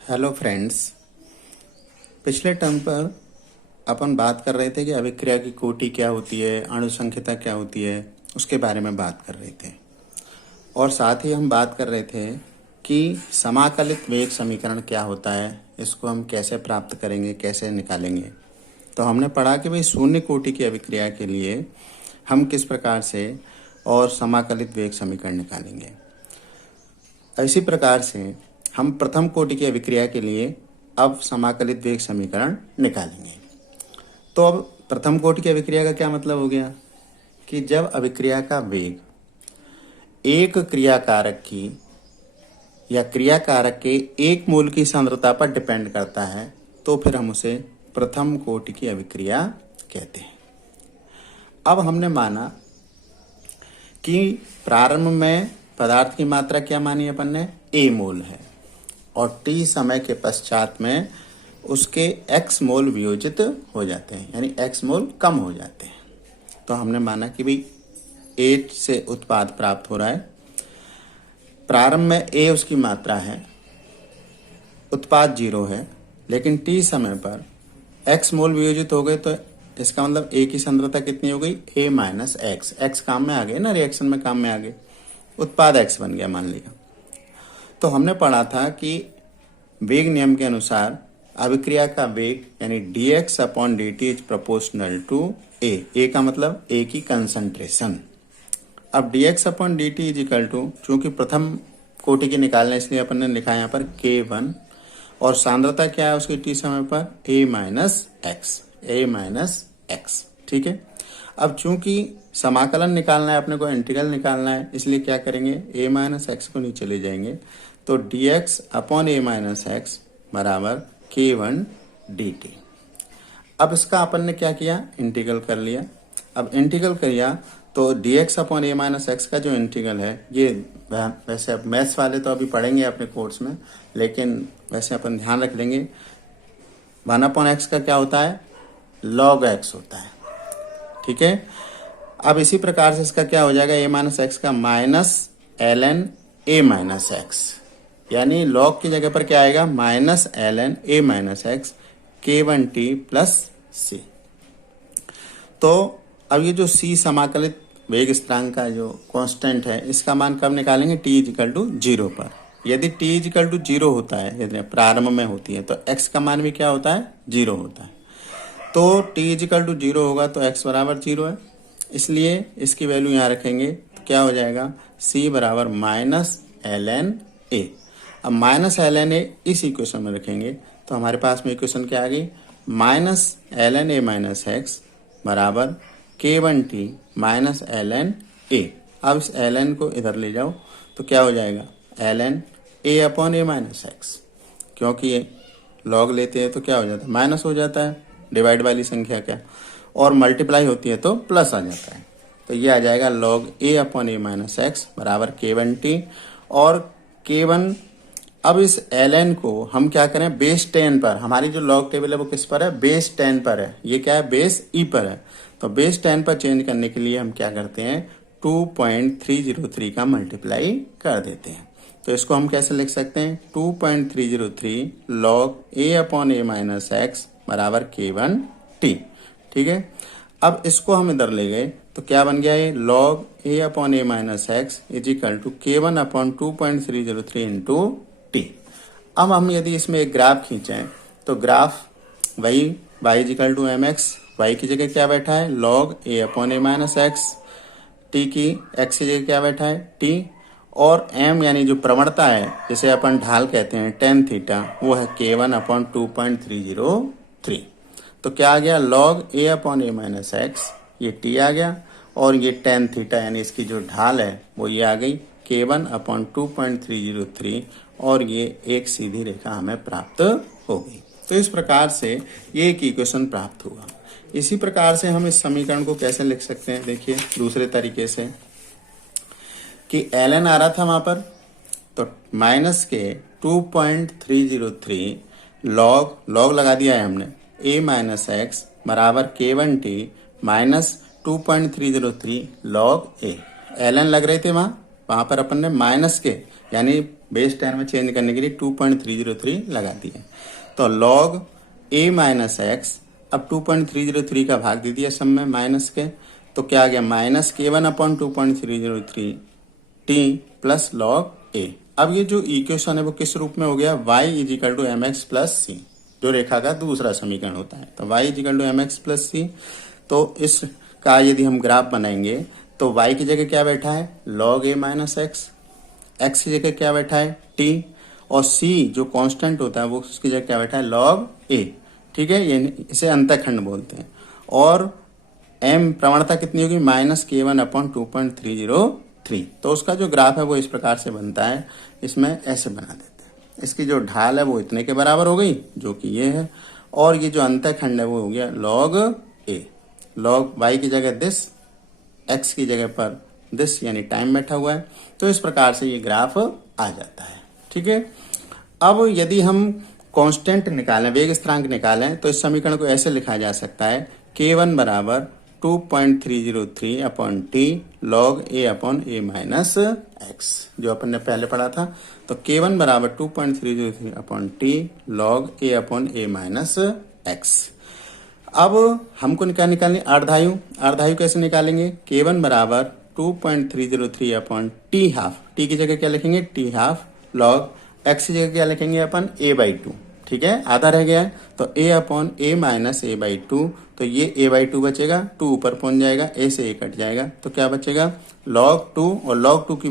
Hello friends. पिछले term पर अपन बात कर रहे थे कि अभिक्रिया की कोटि क्या होती है, अणुसंख्यता क्या होती है, उसके बारे में बात कर रहे थे। और साथ ही हम बात कर रहे थे कि समाकलित वेग समीकरण क्या होता है, इसको हम कैसे प्राप्त करेंगे, कैसे निकालेंगे। तो हमने पढ़ा कि भाई शून्य कोटि की अभिक्रिया के लिए हम किस प्रकार से और समाकलित वेग समीकरण निकालेंगे। इसी प्रकार से हम प्रथम कोटि की अभिक्रिया के लिए अब समाकलित वेग समीकरण निकालेंगे। तो अब प्रथम कोटि की अभिक्रिया का क्या मतलब हो गया कि जब अभिक्रिया का वेग एक क्रियाकारक की या क्रियाकारक के एक मोल की सांद्रता पर डिपेंड करता है तो फिर हम उसे प्रथम कोटि की अभिक्रिया कहते हैं। अब हमने माना कि प्रारंभ में पदार्थ की मात्रा क्या मानी अपन ने, ए मोल है, और टी समय के पश्चात में उसके एक्स मोल वियोजित हो जाते हैं, यानी एक्स मोल कम हो जाते हैं। तो हमने माना कि भाई ए से उत्पाद प्राप्त हो रहा है, प्रारंभ में ए उसकी मात्रा है, उत्पाद 0 है, लेकिन टी समय पर एक्स मोल वियोजित हो गए तो इसका मतलब ए की सांद्रता कितनी हो गई, ए माइनस एक्स। एक्स काम में आ गए ना, रिएक्शन में काम में आ गए, उत्पाद एक्स बन गया मान लिया। तो हमने पढ़ा था कि वेग नियम के अनुसार अभिक्रिया का वेग यानी dx upon dt is proportional to a। a का मतलब a की कंसंट्रेशन। अब dx upon dt is equal to, चूंकि प्रथम कोटि की निकालना इसलिए अपन ने लिखा यहाँ पर k1, और सांद्रता क्या है उसकी t समय पर a माइनस एक्स। ठीक है। अब चूंकि समाकलन निकालना है अपने को, इंटीग्रल निकालना है, इसलिए क्या करेंगे, a माइनस एक्स को नीचे ले जाएंगे तो dx upon a minus x बराबर k1 dt। अब इसका अपन ने क्या किया, इंटीग्रल कर लिया। अब इंटीग्रल किया तो dx upon a minus x का जो इंटीग्रल है, ये वैसे अब मैथ्स वाले तो अभी पढ़ेंगे अपने कोर्स में, लेकिन वैसे अपन ध्यान रख लेंगे 1 अपॉन एक्स का क्या होता है, log x होता है। ठीक है। अब इसी प्रकार से इसका क्या हो जाएगा, a माइनस एक्स का minus ln a minus x, यानी log की जगह पर क्या आएगा, minus ln a minus x k1t plus c। तो अब ये जो c समाकलित वेग स्थिरांक का जो कांस्टेंट है, इसका मान कब निकालेंगे, t इक्वल टू 0 पर। यदि t इक्वल टू 0 होता है, यदि प्रारंभ में होती है, तो x का मान भी क्या होता है, 0 होता है। तो t इक्वल टू 0 होगा तो x बराबर 0 है, इसलिए इसकी वैल्यू यहाँ रखेंगे तो क्या हो जाएगा, c बराबर माइनस ln a। अब माइनस ln a इस इक्वेशन में रखेंगे तो हमारे पास में इक्वेशन क्या आ गई, minus ln a minus x बराबर k1t माइनस ln a। अब इस ln को इधर ले जाओ तो क्या हो जाएगा, ln a upon a minus x, क्योंकि ये लॉग लेते हैं तो क्या हो जाता है, माइनस हो जाता है, डिवाइड वाली संख्या क्या, और मल्टीप्लाई होती है तो प्लस आ जाता है। तो ये आ जाएगा log a upon a minus x बराबर k1t। और k1, अब इस ln को हम क्या करें, बेस 10 पर, हमारी जो लॉग टेबल है वो किस पर है, बेस 10 पर है, ये क्या है, बेस e पर है। तो बेस 10 पर चेंज करने के लिए हम क्या करते हैं, 2.303 का मल्टीप्लाई कर देते हैं। तो इसको हम कैसे लिख सकते हैं, 2.303 log a upon a minus x बराबर k1t। ठीक है। अब इसको हम इधर ले गए तो क्या बन गया, ये log a upon a minus x is equal to k1 upon 2.303 into t. अब हम यदि इसमें एक ग्राफ खींचें तो ग्राफ वही y is equal to M x, y की जगह क्या बैठा है, log a upon a minus x, t की x की जगह क्या बैठा है, t, और m यानी जो प्रवणता है जिसे अपन ढाल कहते हैं tan थीटा, वो है k1 अपॉन 2.303। तो क्या आ गया, log a upon a minus x, ये t आ गया, और ये tan थीटा यानी इसकी जो ढाल है वो ये आ गई k1 अपॉन 2.303, और ये एक सीधी रेखा हमें प्राप्त हो गई। तो इस प्रकार से ये एक इक्वेशन प्राप्त हुआ। इसी प्रकार से हम इस समीकरण को कैसे लिख सकते हैं, देखिए दूसरे तरीके से, कि ln आ रहा था वहां पर, तो माइनस के 2.303 लॉग लगा दिया है हमने, a माइनस एक्स बराबर k1t minus 2.303 log a। ln लग रहे थे वहां, वहां पर अपन ने माइनस के यानी बेस 10 में चेंज करने के लिए 2.303 लगा दिया। तो लॉग a माइनस एक्स, अब 2.303 का भाग दे दिया सब में माइनस के, तो क्या आ गया minus k1 upon 2.303 t plus log a। अब ये जो इक्वेशन है वो किस रूप में हो गया, y is equal to M X plus C, जो रेखा का दूसरा समीकरण होता है। तो y is equal to M X plus C, तो इसका यदि हम ग्राफ बनाएंगे तो y की जगह क्या बैठा है log a minus x, x की जगह क्या बैठा है t, और c जो कांस्टेंट होता है वो उसकी जगह क्या बैठा है लॉग a। ठीक है, ये इसे अंतःखंड बोलते हैं। और m प्रवणता कितनी होगी माइनस k1 अपॉन 2.303। तो उसका जो ग्राफ है वो इस प्रकार से बनता है, इसमें ऐसे बना देते हैं। इसकी जो ढाल है वो इतने के बराबर हो गई जो कि ये है, और ये जो अंतःखंड है वो हो गया लॉग a। लॉग y की जगह दिस, x की जगह पर दिस यानी टाइम बैठा हुआ है। तो इस प्रकार से ये ग्राफ आ जाता है। ठीक है, अब यदि हम कांस्टेंट निकालें, वेग स्थिरांक निकालें, तो इस समीकरण को ऐसे लिखा जा सकता है k1 बराबर 2.303 upon T log a upon a minus x, जो अपन ने पहले पढ़ा था। तो k1 बराबर 2.303 upon T log a upon a minus x. अब हमको क्या निकालनी अर्धायु, अर्धायु कैसे निकालेंगे, k1 बराबर 2.303 अपॉन टी हाफ, टी की जगह क्या लिखेंगे टी हाफ, लॉग x की जगह क्या लिखेंगे अपन a/2। ठीक है, आधा रह गया है तो a upon a minus a/2, तो ये a/2 बचेगा, 2 ऊपर पहुंच जाएगा, a से a कट जाएगा, तो क्या बचेगा log 2, और log 2 की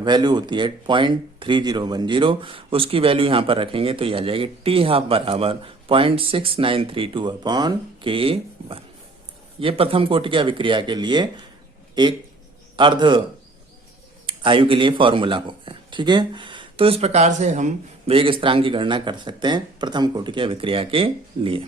वैल्यू होती है 0.3010, उसकी वैल्यू यहाँ पर रखेंगे तो ये आ जाएगी t हाफ बराबर 0.6932 अपॉन k1। ये प्रथम कोटि की अभिक्रिया के लिए एक अर्ध आयु के लिए फॉर्मूला हो गया। ठीक है, तो इस प्रकार से हम वेग स्थिरांक की गणना कर सकते हैं प्रथम कोटि की अभिक्रिया के लिए।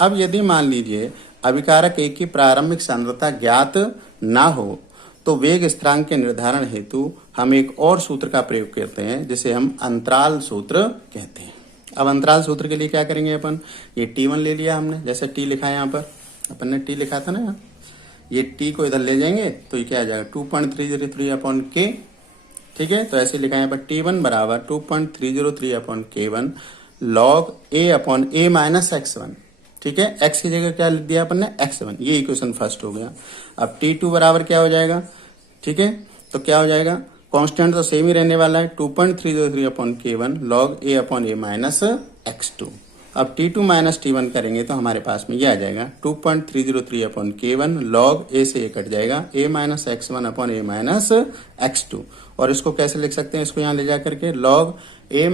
अब यदि मान लीजिए अभिकारक A की प्रारंभिक सांद्रता ज्ञात ना हो तो वेग स्थिरांक के निर्धारण हेतु हम एक और सूत्र का प्रयोग करते हैं जिसे हम अंतराल सूत्र कहते हैं। अब अंतराल सूत्र के लिए क्या करेंगे अपन, ये T1 ले लिया हमने, जैसे T लिखा है यहाँ पर, अपन ने T लिखा था ना यहाँ, ये T को इधर ले जाएंगे तो ये क्या आ जाएगा 2.303 अपॉन K। ठीक है, तो ऐसे लिखा है यहाँ पर T1 बराबर 2.303 upon K1 log A upon A minus x1। ठीक है, x की जगह क्या लिख दिया अपन ने x1, ये इक्वेशन फर्स्ट हो गया। अब T2 बराबर क्या हो जाएगा, ठीक है, तो क्या हो जाएगा, कांस्टेंट तो सेम ही रहने वाला है 2.303 upon K1 log A upon A minus x2। अब T2 माइनस T1 करेंगे तो हमारे पास में ये आ जाएगा 2.303 अपॉन K1 लॉग A से A कट जाएगा, A minus x1 upon A minus x2। और इसको कैसे लिख सकते हैं, इसको यहाँ ले जा करके लॉग A